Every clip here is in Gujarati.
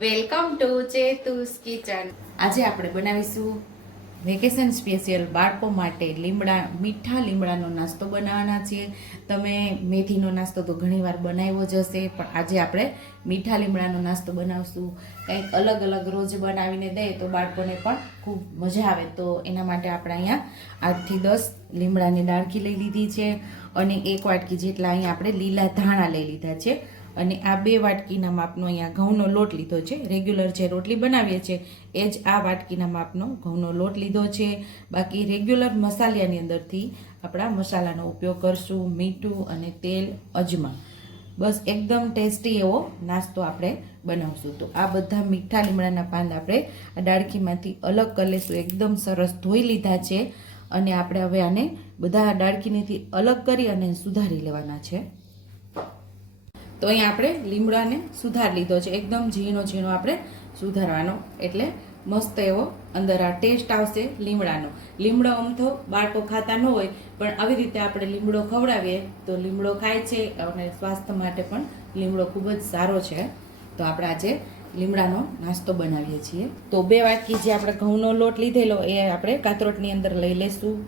Welcome to ચેતુસ kitchen. આજે આપણે બનાવીશું વેકેશન સ્પેશિયલ બાળકો માટે લીમડા, મીઠા લીમડાનો નાસ્તો બનાવવાના છીએ. તમે મેથીનો નાસ્તો તો ઘણીવાર બનાવ્યો જ હશે, પણ આજે આપણે મીઠા લીમડાનો નાસ્તો બનાવશું. કંઈક અલગ અલગ રોજ બનાવીને દઈએ તો બાળકોને પણ ખૂબ મજા આવે. તો એના માટે આપણે અહીંયા આઠથી દસ લીમડાની ડાળખી લઈ લીધી છે અને એક વાટકી જેટલા અહીંયા આપણે લીલા ધાણા લઈ લીધા છે. અને આ બે વાટકીના માપનો અહીંયા ઘઉંનો લોટ લીધો છે. રેગ્યુલર જે રોટલી બનાવીએ છીએ, એ જ આ વાટકીના માપનો ઘઉંનો લોટ લીધો છે. બાકી રેગ્યુલર મસાલિયાની અંદરથી આપણા મસાલાનો ઉપયોગ કરશું, મીઠું અને તેલ અજમા. બસ એકદમ ટેસ્ટી એવો નાસ્તો આપણે બનાવશું. તો આ બધા મીઠા લીમડાના પાન આપણે આ ડાળખીમાંથી અલગ કરી લઈશું. એકદમ સરસ ધોઈ લીધા છે અને આપણે હવે આને બધા ડાળખીનેથી અલગ કરી અને સુધારી લેવાના છે. તો અહીંયા આપણે લીમડાને સુધાર લીધો છે. એકદમ ઝીણો ઝીણો આપણે સુધારવાનો. એટલે મસ્ત એવો અંદર આ ટેસ્ટ આવશે લીમડાનો. લીમડો આમ તો બાળકો ખાતા ન હોય, પણ આવી રીતે આપણે લીમડો ખવડાવીએ તો લીમડો ખાય છે અને સ્વાસ્થ્ય માટે પણ લીમડો ખૂબ જ સારો છે. તો આપણે આજે લીમડાનો નાસ્તો બનાવીએ છીએ. તો બે વાટકી જે આપણે ઘઉંનો લોટ લીધેલો એ આપણે કાતરોટની અંદર લઈ લેશું.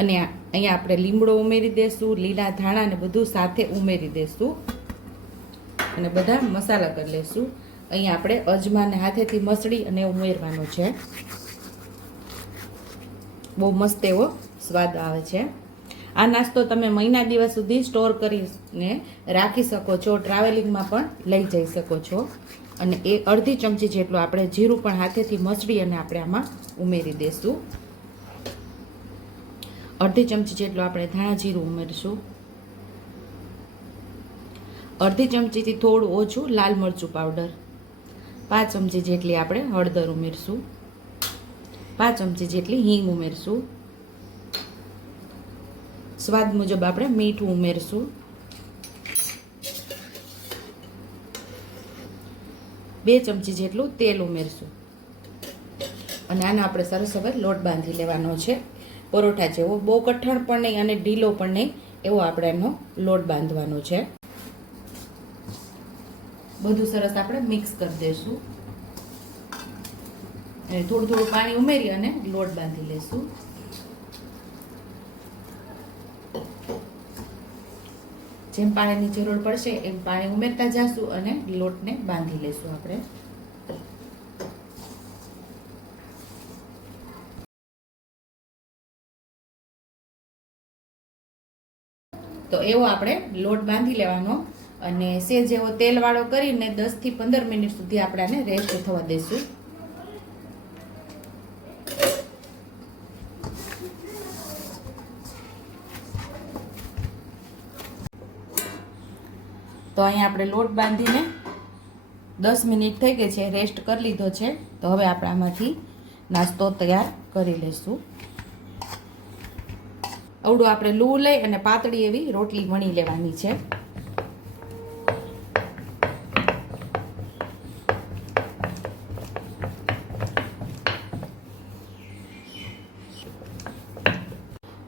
અને અહીંયા આપણે લીમડો ઉમેરી દઈશું લીલા ધાણા ને બધું સાથે ઉમેરી દેશું. અને બધા મસાલા કરી લઈશું. અહીંયા આપણે અજમાને હાથેથી મસળી અને ઉમેરવાનો છે. બહુ મસ્ત એવો સ્વાદ આવે છે. આ નાસ્તો તમે મહિના દિવસ સુધી સ્ટોર કરીને રાખી શકો છો, ટ્રાવેલિંગમાં પણ લઈ જઈ શકો છો. અને એ અડધી ચમચી જેટલું આપણે જીરું પણ હાથેથી મસળી અને આપણે આમાં ઉમેરી દઈશું અડધી ચમચી જેટલું આપણે ધાણા જીરું ઉમેરીશું. અડધી ચમચીથી થોડું ઓછું લાલ મરચું પાવડર. પાંચ ચમચી જેટલી આપણે હળદર ઉમેરશું. પાંચ ચમચી જેટલી હિંગ ઉમેરશું. સ્વાદ મુજબ આપણે મીઠું ઉમેરશું. બે ચમચી જેટલું તેલ ઉમેરશું. અને આને આપણે સરસ હવે લોટ બાંધી લેવાનો છે. પરોઠા જેવો બહુ કઠણ પણ નહીં અને ઢીલો પણ નહીં એવો આપણે એનો લોટ બાંધવાનો છે. બધું સરસ આપણે મિક્સ કરી દઈશું. અને થોડું થોડું પાણી ઉમેરી અને લોટ બાંધી લેશું જેમ પાણીની જરૂર પડશે એમ પાણી ઉમેરતા જશું અને લોટને બાંધી લેશું આપણે. તો એવો આપણે લોટ બાંધી લેવાનો અને સે જેવો તેલવાળો કરીને દસથી પંદર મિનિટ સુધી આપણે આને રેસ્ટ થવા દઈશું તો અહીંયા આપણે લોટ બાંધીને દસ મિનિટ થઈ ગઈ છે રેસ્ટ કરી લીધો છે. તો હવે આપણે આમાંથી નાસ્તો તૈયાર કરી લઈશું અવડું આપણે લૂ લઈ અને પાતળી એવી રોટલી વણી લેવાની છે.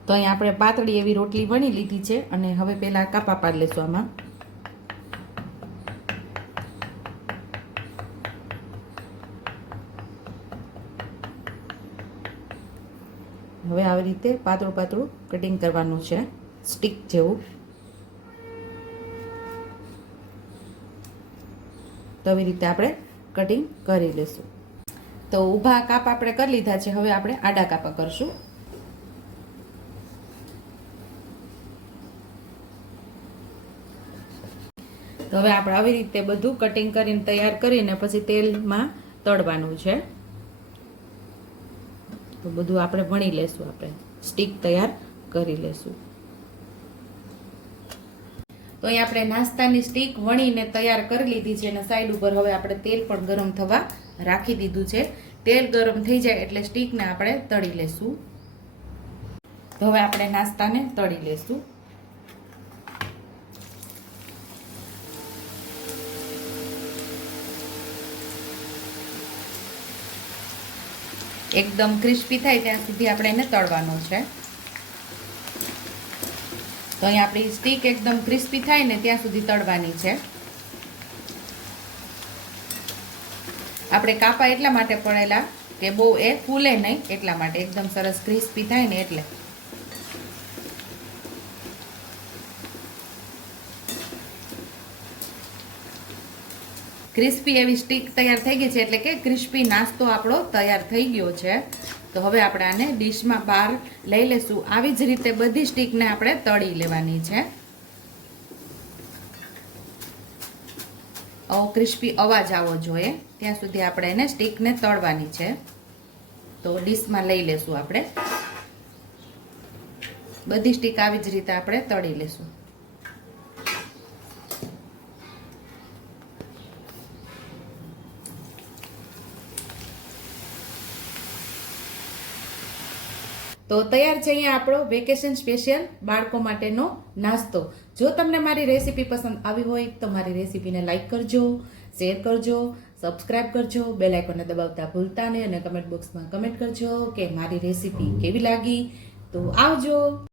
તો અહીંયા આપણે પાતળી એવી રોટલી વણી લીધી છે અને હવે પહેલાં કાપા પાડી લઈશું આમાં. હવે આવી રીતે પાતળું પાતળું કટિંગ કરવાનું છે, સ્ટીક જેવું. તો આવી રીતે આપણે કટિંગ કરી લઈશું તો ઊભા કાપ આપણે કરી લીધા છે, હવે આપણે આડા કાપા કરશું. તો હવે આપણે આવી રીતે બધું કટિંગ કરીને તૈયાર કરીને પછી તેલમાં તળવાનું છે. તો બધું આપણે વણી લેશું, આપણે સ્ટીક તૈયાર કરી લેશું. તો અહીં આપણે નાસ્તાની સ્ટીક વણીને તૈયાર કરી લીધી છે અને સાઈડ ઉપર હવે આપણે તેલ પણ ગરમ થવા રાખી દીધું છે. તેલ ગરમ થઈ જાય એટલે સ્ટીકને આપણે તળી લેશું. તો હવે આપણે નાસ્તાને તળી લેશું. એકદમ ક્રિસ્પી થાય ત્યાં સુધી આપણે એને તળવાનું છે. તો અહીં આપણી સ્ટીક એકદમ ક્રિસ્પી થાય ને ત્યાં સુધી તળવાની છે. આપણે કાપા એટલા માટે પડેલા કે બહુ એ ફૂલે નહીં, એટલા માટે. એકદમ સરસ ક્રિસ્પી થાય ને એટલે. ક્રિસ્પી એવી સ્ટીક તૈયાર થઈ ગઈ છે એટલે કે ક્રિસ્પી નાસ્તો આપણો તૈયાર થઈ ગયો છે. તો હવે આપણે આને ડીશમાં બહાર લઈ લેશું. આવી જ રીતે બધી સ્ટીકને આપણે તળી લેવાની છે. ક્રિસ્પી અવાજ આવવો જોઈએ. ત્યાં સુધી આપણે એને સ્ટીકને તળવાની છે. તો ડીશમાં લઈ લેશું આપણે. બધી સ્ટીક આવી જ રીતે આપણે તળી લેશું. તો તૈયાર છે અહીંયા આપણો વેકેશન સ્પેશિયલ બાળકો માટેનો નાસ્તો. જો તમને મારી રેસીપી પસંદ આવી હોય તો મારી રેસીપીને લાઈક કરજો, શેર કરજો, સબસ્ક્રાઇબ કરજો, બેલ આઇકોનને દબાવતા ભૂલતા નહીં અને કમેન્ટ બોક્સમાં કમેન્ટ કરજો કે મારી રેસીપી કેવી લાગી. તો આવજો.